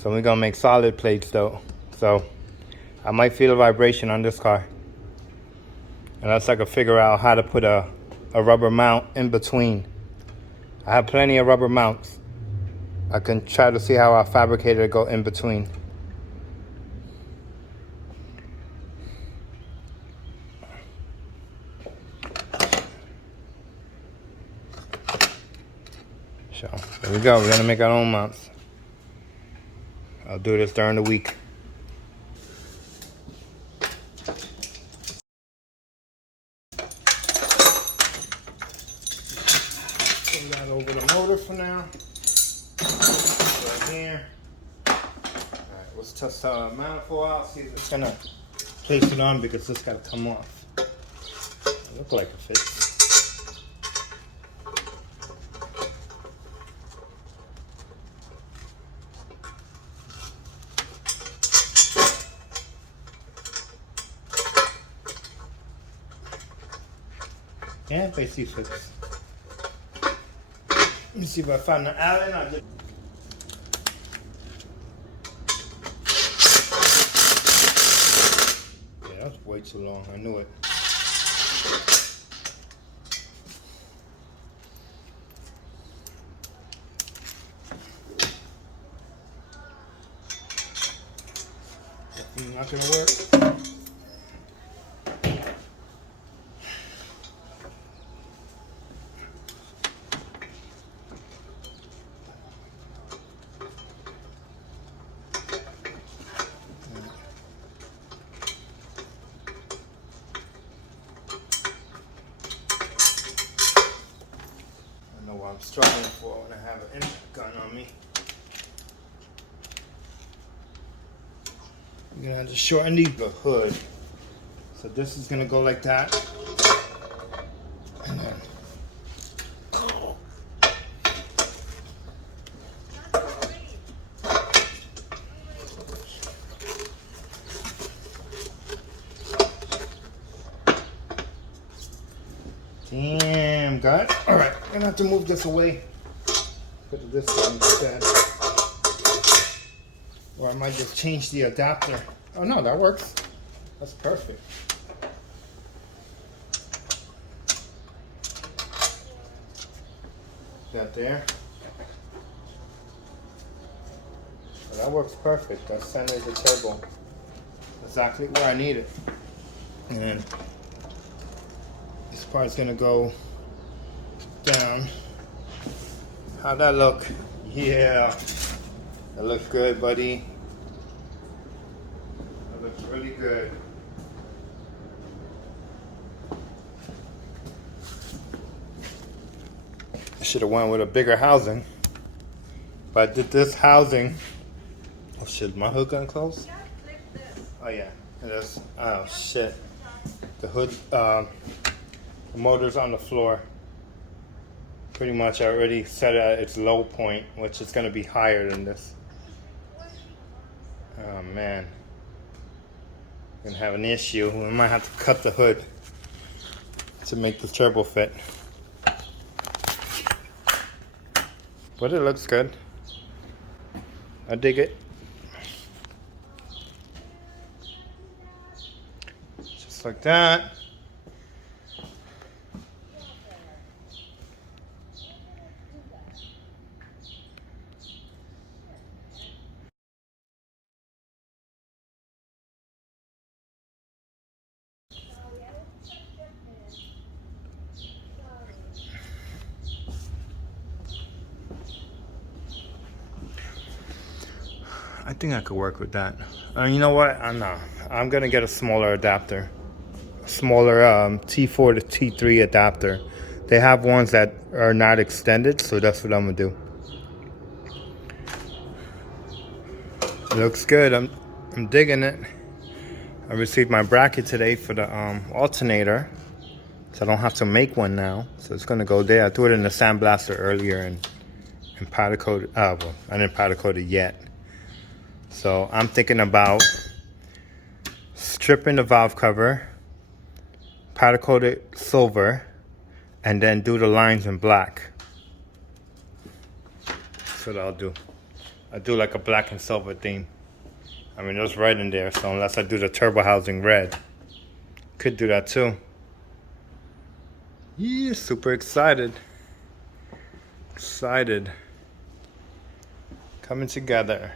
So we're gonna make solid plates though. So I might feel a vibration on this car. Unless I could figure out how to put a rubber mount in between. I have plenty of rubber mounts. I can try to see how I fabricate it to go in between. So there we go. We're gonna make our own mounts. I'll do this during the week. Put that over the motor for now. Right here. Alright, let's test the manifold out. See if it's gonna place it on because this gotta come off. It looks like it fits. Yeah, basically fits. Let me see if I find the Allen. I'll just... Yeah, that's way too long. I knew it. Definitely not gonna work. I'm struggling for when I have an impact gun on me. I'm gonna have to shorten the hood. So this is gonna go like that. And then damn, got it. All right, I'm gonna have to move this away. Put it this way instead. Or I might just change the adapter. Oh no, that works. That's perfect. That there. So that works perfect. That centers the turbo exactly where I need it. And then this part's gonna go down. How'd that look? Yeah, that looks good, buddy. That looks really good. I should have went with a bigger housing. But I did this housing. Oh shit, my hood gun close? Oh yeah, it is. Oh shit. The hood, the motor's on the floor. Pretty much I already set it at its low point, which is going to be higher than this. Oh man. Gonna have an issue. We might have to cut the hood to make the turbo fit. But it looks good. I dig it. Just like that. I think I could work with that. You know what? I'm gonna get a smaller adapter, a smaller T4 to T3 adapter. They have ones that are not extended, so that's what I'm gonna do. It looks good. I'm digging it. I received my bracket today for the alternator, so I don't have to make one now. So it's gonna go there. I threw it in the sandblaster earlier and powder coated. Well, I didn't powder coat it yet. So I'm thinking about stripping the valve cover, powder coat it silver, and then do the lines in black. That's what I'll do. I do like a black and silver theme. I mean, there's red in there, so unless I do the turbo housing red, could do that too. Yeah, super excited. Excited. Coming together.